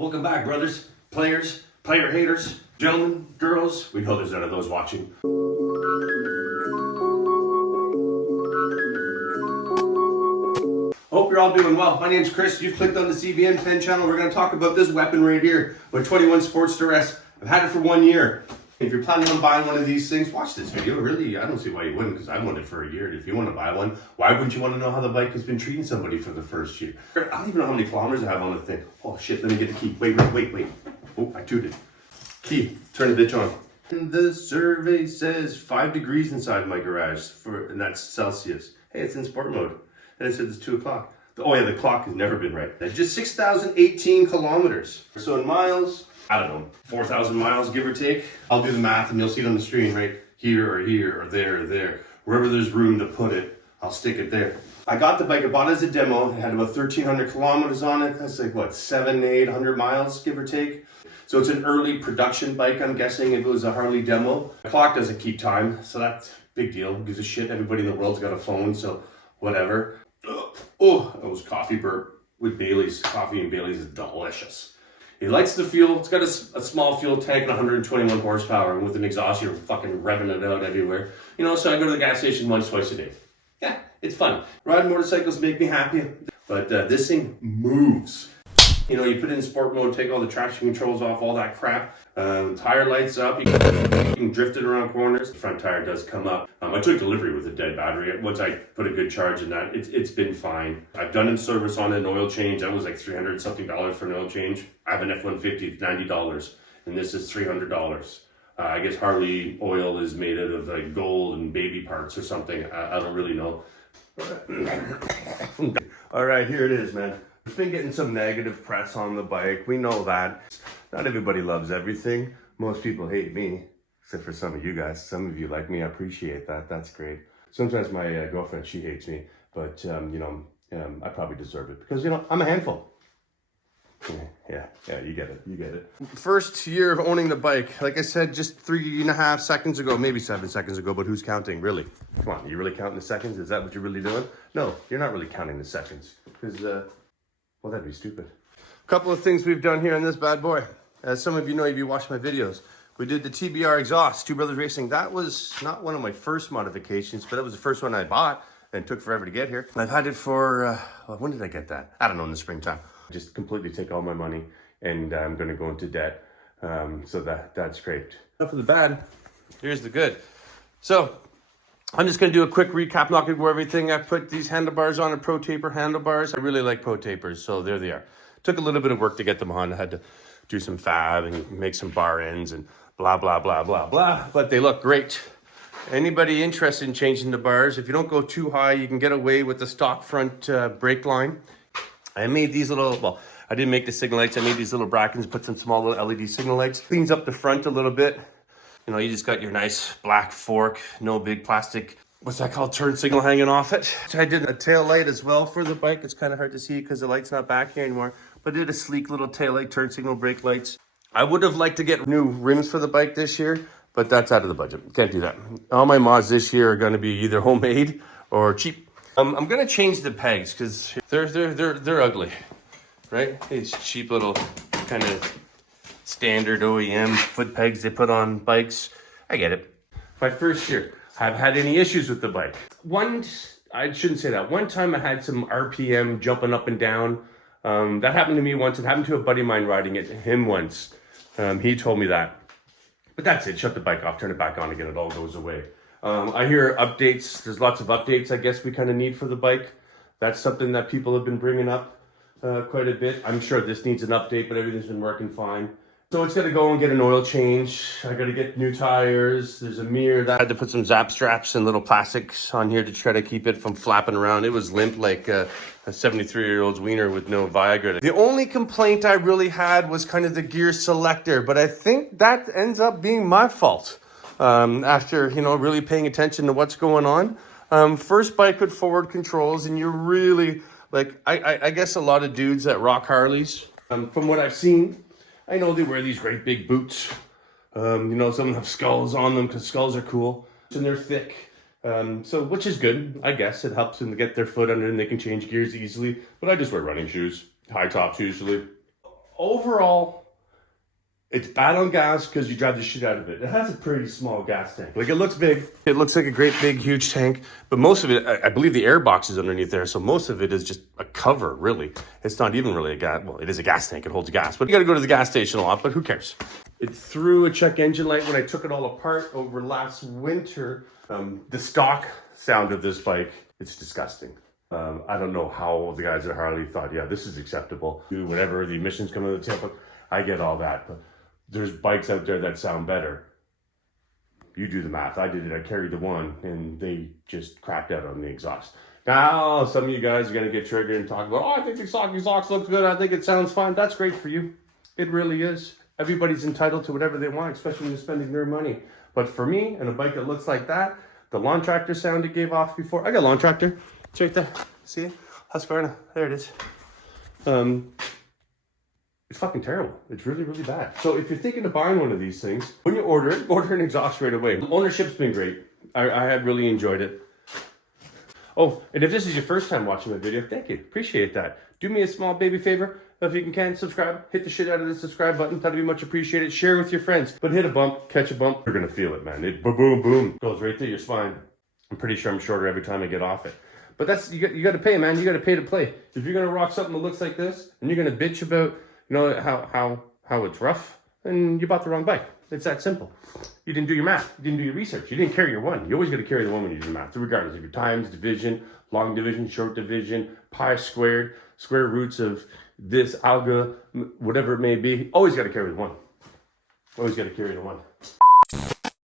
Welcome back, brothers, players, player haters, gentlemen, girls. We know there's none of those watching. Hope you're all doing well. My name's Chris. You've clicked on the CBN 10 channel. We're going to talk about this weapon right here, my 21 Sportster S. I've had it for 1 year. If you're planning on buying one of these things, watch this video. Really, I don't see why you wouldn't, because I've wanted it for a year. If you want to buy one, why wouldn't you want to know how the bike has been treating somebody for the first year? I don't even know how many kilometers I have on the thing. Oh shit, let me get the key. Wait. Oh, I tooted. Key, turn the bitch on. And the survey says 5 degrees inside my garage, and that's Celsius. Hey, it's in sport mode. And it says it's 2 o'clock. Oh yeah, the clock has never been right. That's just 6,018 kilometers. So in miles, I don't know, 4,000 miles, give or take. I'll do the math and you'll see it on the screen, right? Here or there or there. Wherever there's room to put it, I'll stick it there. I got the bike, I bought it as a demo. It had about 1,300 kilometers on it. That's like, what, 800 miles, give or take? So it's an early production bike, I'm guessing, if it was a Harley demo. The clock doesn't keep time, so that's a big deal. Who gives a shit? Everybody in the world's got a phone, so whatever. Oh, that was coffee burp with Bailey's. Coffee and Bailey's is delicious. It lights the fuel. It's got a small fuel tank and 121 horsepower, and with an exhaust, you're fucking revving it out everywhere. You know, so I go to the gas station once, twice a day. Yeah, it's fun. Riding motorcycles make me happy, but this thing moves. You know, you put it in sport mode, take all the traction controls off, all that crap. Tire lights up, you can drift it around corners. The front tire does come up. I took delivery with a dead battery. Once I put a good charge in that, it's been fine. I've done in service on an oil change. That was like $300 something for an oil change. I have an F-150, it's $90, and this is $300. I guess Harley oil is made out of like gold and baby parts or something. I don't really know. All right, here it is, man. We've been getting some negative press on the bike. We know that. Not everybody loves everything. Most people hate me, except for some of you guys. Some of you like me. I appreciate that. That's great. Sometimes my girlfriend, she hates me, but I probably deserve it because, I'm a handful. Yeah, you get it. First year of owning the bike, like I said, just 3.5 seconds ago, maybe 7 seconds ago, but who's counting, really? Come on, you really counting the seconds? Is that what you're really doing? No, you're not really counting the seconds, because, well, that'd be stupid. A couple of things we've done here in this bad boy. As some of you know, if you watch my videos, we did the TBR exhaust, Two Brothers Racing. That was not one of my first modifications, but that was the first one I bought and it took forever to get here. I've had it for, when did I get that? I don't know, in the springtime. Just completely take all my money and I'm gonna go into debt. So that's great. Enough of the bad, here's the good. So, I'm just gonna do a quick recap, not gonna go over everything. I put these handlebars on, Pro Taper handlebars. I really like Pro Tapers, so there they are. Took a little bit of work to get them on. I had to do some fab and make some bar ends and blah, blah, blah, blah, blah. But they look great. Anybody interested in changing the bars, if you don't go too high, you can get away with the stock front brake line. I made these I didn't make the signal lights. I made these little brackets, put some small little LED signal lights. Cleans up the front a little bit. You just got your nice black fork, no big plastic, what's that called, turn signal hanging off it. I did a tail light as well for the bike. It's kind of hard to see because the light's not back here anymore. But I did a sleek little tail light, turn signal, brake lights. I would have liked to get new rims for the bike this year, but that's out of the budget. Can't do that. All my mods this year are going to be either homemade or cheap. I'm going to change the pegs because they're ugly, right? It's cheap little kind of standard OEM foot pegs they put on bikes. I get it. My first year, I've had any issues with the bike. I shouldn't say that. One time I had some RPM jumping up and down. That happened to me once. It happened to a buddy of mine riding it, him once. He told me that. But that's it. Shut the bike off, turn it back on again. It all goes away. I hear updates. There's lots of updates I guess we kind of need for the bike. That's something that people have been bringing up quite a bit. I'm sure this needs an update, but everything's been working fine. So it's got to go and get an oil change. I got to get new tires. There's a mirror. I had to put some zap straps and little plastics on here to try to keep it from flapping around. It was limp like a 73-year-old's wiener with no Viagra. The only complaint I really had was kind of the gear selector, but I think that ends up being my fault. After, really paying attention to what's going on. First bike with forward controls, and you're really, I guess a lot of dudes that rock Harleys, from what I've seen, I know they wear these great big boots. Some of them have skulls on them because skulls are cool. And they're thick. So, which is good, I guess. It helps them to get their foot under and they can change gears easily. But I just wear running shoes, high tops usually. overall, it's bad on gas because you drive the shit out of it. It has a pretty small gas tank. Like, it looks big. It looks like a great big huge tank, but most of it, I believe the air box is underneath there, so most of it is just a cover, really. It's not even really a gas, well, it is a gas tank, it holds gas, but you gotta go to the gas station a lot, but who cares? It threw a check engine light when I took it all apart over last winter. The stock sound of this bike, it's disgusting. I don't know how the guys at Harley thought, yeah, this is acceptable. Do whatever, the emissions come out of the tailpipe. I get all that, but there's bikes out there that sound better. You do the math. I did it. I carried the one, and they just crapped out on the exhaust. Now, some of you guys are going to get triggered and talk about, oh, I think the exhaust looks good. I think it sounds fine. That's great for you. It really is. Everybody's entitled to whatever they want, especially when they're spending their money. But for me, and a bike that looks like that, the lawn tractor sound it gave off before. I got a lawn tractor. It's right there. See it? Husqvarna. There it is. It's fucking terrible. It's really, really bad. So if you're thinking of buying one of these things, when you order it, order an exhaust right away. Ownership's been great. I have really enjoyed it. Oh, and if this is your first time watching my video, thank you. Appreciate that. Do me a small baby favor. If you can, subscribe. Hit the shit out of the subscribe button. That'd be much appreciated. Share with your friends. But hit a bump, catch a bump. You're going to feel it, man. It boom, boom, boom. Goes right through your spine. I'm pretty sure I'm shorter every time I get off it. But that's, you got to pay, man. You got to pay to play. If you're going to rock something that looks like this, and you're going to bitch about, you know, how it's rough, then you bought the wrong bike. It's that simple. You didn't do your math. You didn't do your research. You didn't carry your one. You always got to carry the one when you do the math, regardless of your times, division, long division, short division, pi squared, square roots of this, alga, whatever it may be. Always got to carry the one. Always got to carry the one.